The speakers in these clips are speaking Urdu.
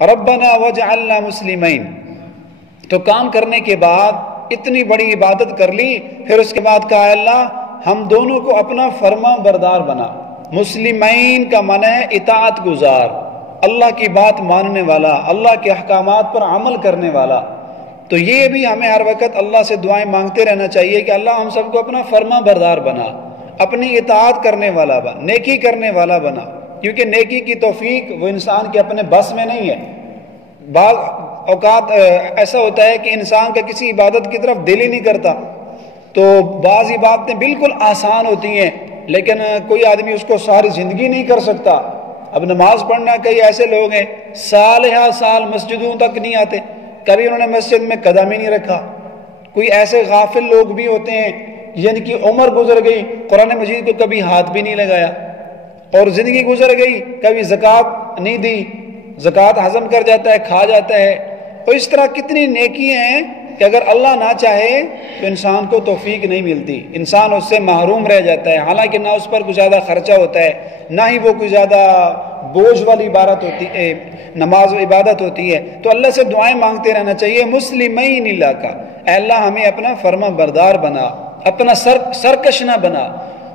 ربنا وجعلنا مسلمین، تو کام کرنے کے بعد اتنی بڑی عبادت کر لی، پھر اس کے بعد کہا اللہ ہم دونوں کو اپنا فرما بردار بنا۔ مسلمین کا معنی ہے اطاعت گزار، اللہ کی بات ماننے والا، اللہ کے احکامات پر عمل کرنے والا۔ تو یہ بھی ہمیں ہر وقت اللہ سے دعائیں مانگتے رہنا چاہیے کہ اللہ ہم سب کو اپنا فرما بردار بنا، اپنی اطاعت کرنے والا بنا، نیکی کرنے والا بنا، کیونکہ نیکی کی توفیق وہ انسان کے اپنے بس میں نہیں ہے۔ بعض اوقات ایسا ہوتا ہے کہ انسان کا کسی عبادت کی طرف دل ہی نہیں کرتا، تو بعض عبادتیں بالکل آسان ہوتی ہیں لیکن کوئی آدمی اس کو ساری زندگی نہیں کر سکتا۔ اب نماز پڑھنا، کئی ایسے لوگ ہیں سال مسجدوں تک نہیں آتے، کبھی انہوں نے مسجد میں قدم ہی نہیں رکھا۔ کوئی ایسے غافل لوگ بھی ہوتے ہیں جن کی عمر گزر گئی، قرآن مجید کو کبھی ہاتھ بھی نہیں لگایا، اور زندگی گزر گئی کبھی زکوٰۃ نہیں دی، زکوٰۃ ہضم کر جاتا ہے، کھا جاتا ہے۔ تو اس طرح کتنی نیکیاں ہیں کہ اگر اللہ نہ چاہے تو انسان کو توفیق نہیں ملتی، انسان اس سے محروم رہ جاتا ہے، حالانکہ نہ اس پر کوئی زیادہ خرچہ ہوتا ہے، نہ ہی وہ کوئی زیادہ بوجھ والی عبادت ہوتی ہے، نماز و عبادت ہوتی ہے۔ تو اللہ سے دعائیں مانگتے رہنا چاہیے۔ مسلمین اللہ کا، اے اللہ ہمیں اپنا فرما بردار بنا، اپنا سرکش نہ بنا،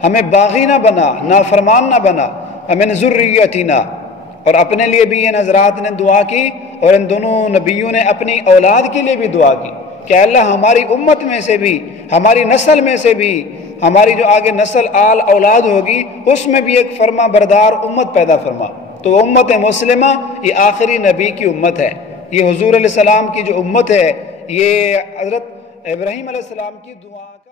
ہمیں باغی نہ بنا، نافرمان نہ بنا، ہمیں ذریتنا۔ اور اپنے لیے بھی یہ حضرات نے دعا کی، اور ان دونوں نبیوں نے اپنی اولاد کے لیے بھی دعا کی کہ اللہ ہماری امت میں سے بھی، ہماری نسل میں سے بھی، ہماری جو آگے نسل آل اولاد ہوگی اس میں بھی ایک فرما بردار امت پیدا فرما۔ تو امت مسلمہ یہ آخری نبی کی امت ہے، یہ حضور علیہ السلام کی جو امت ہے، یہ حضرت ابراہیم علیہ السلام کی دعا کا